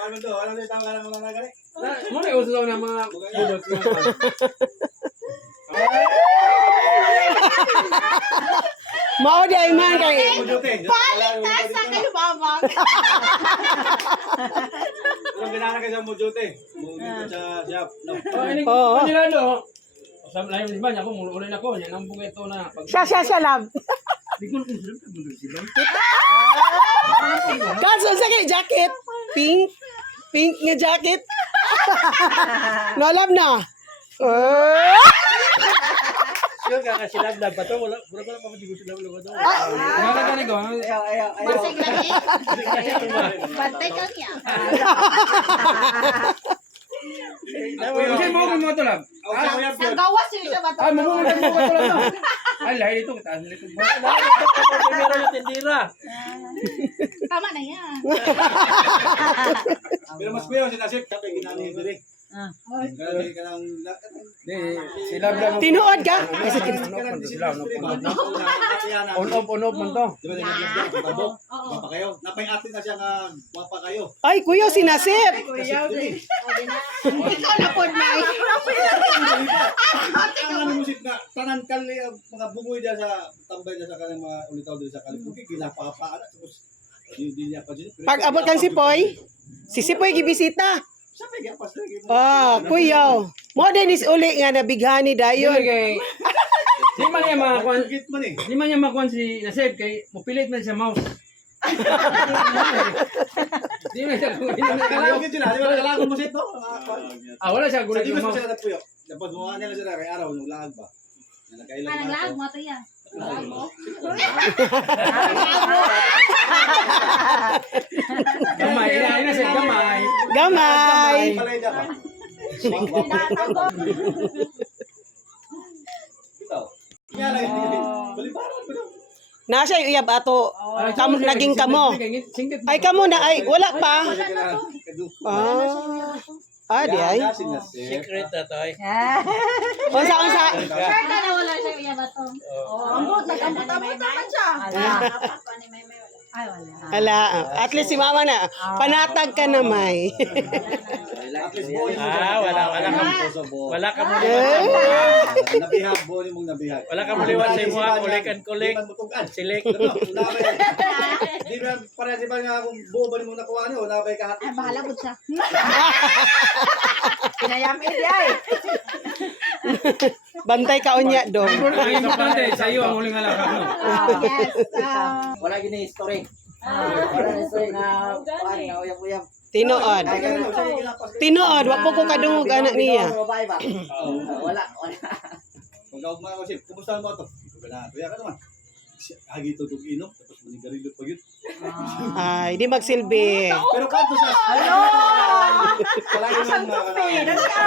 Ano to? Ano dito ang kalang mga nagari? Mo na uso na mga budot. Mao di ay man kay Palit na sa kayo, babang. Anong ginana kayo sa Mujote? Mungkin sa shop. No. Oh, ini ko nila do. Sa lain di ba niya ko mululin ako niya nang bugo ito na pag siya love. di ko kung sila budot sila. Kaso sa kay jacket, pink nga jacket. No love na. Sure ka kasi lab pa to wala pa madigo sila wala daw. Wala ka ni go. Basig lagi. Bantay ka niya. Kasi mo mo to lab. Sa gawas yun siya ba? Ay mo to lab. Ay lahi dito taas nito. Primero yung tindira. Tama na yan. Pero mas kuya sinasip kapag ginani diri. Kasi kanang Si lab lang. Tinuod ka? On off man to. Di ba naglablab ka tabok? Wapa kayo. Napay-atin na siya nga wapa kayo. Ay, kuya sinasip. Ikaw na po na. Ang ano musik na tanan kali mga bungoy diya sa tambay diya sa kanang mga ulitaw diya sa Kalipuki ginapapaan tapos hindi niya pa din. Pag abot kang Sipoy, si Sipoy gibisita. Sabi gyud pas lagi. Kuya. Mo din is uli nga nabighani dayon. Di man niya makakuan. Git man eh. Di man niya makuan si Nasib kay mupilit man siya mouse. Di man siya kunin na Kailangan kalaw. gid sila, di ba kailangan musik to? Wala siya Sa gulit di yung ba mouse. sila nagpuyo? Dapat mo nila sila kay araw nung laag ba. Nakailan Anong na lag ako. mo to yan? Gamay, inaay na siya gamay. Gamay. Palay da ba? Ito. Kaya lang balibaran ko. Na siya uyab ato. Naging kamo. Ay kamo na ay wala pa. Di ay. Secret na to ay. Unsa. Sure ka na wala siya iya ba to? Ambot, nag-ambot-ambot naman siya. Ay, wala. Ala, at least si mama na. Panatag ka na may. Wala ka mo Nabihag bo ni mong nabihag. Wala ka mo liwan sa imo kulik. Silik. Di ba para di ba nga kung buo ba ni mong nakuha niyo wala ba ka Ay, bahala po siya. Pinayami di ay. Bantay ka unya dong. Ang importante sa iyo ang huling halaka no. Yes. Wala gini history. Wala na history nga paan nga uyab-uyab. Tinuod. Tinuod, wa po ko kadungog anak niya. Babae ba? Wala. Pag ako sip, kumusta mo to? Wala, tuya ka naman. Agi to tug inom tapos manigarilyo pa gyud. Ay, di magsilbi. Pero kanto sa Ano? Kalay Isang tupi, dali ka.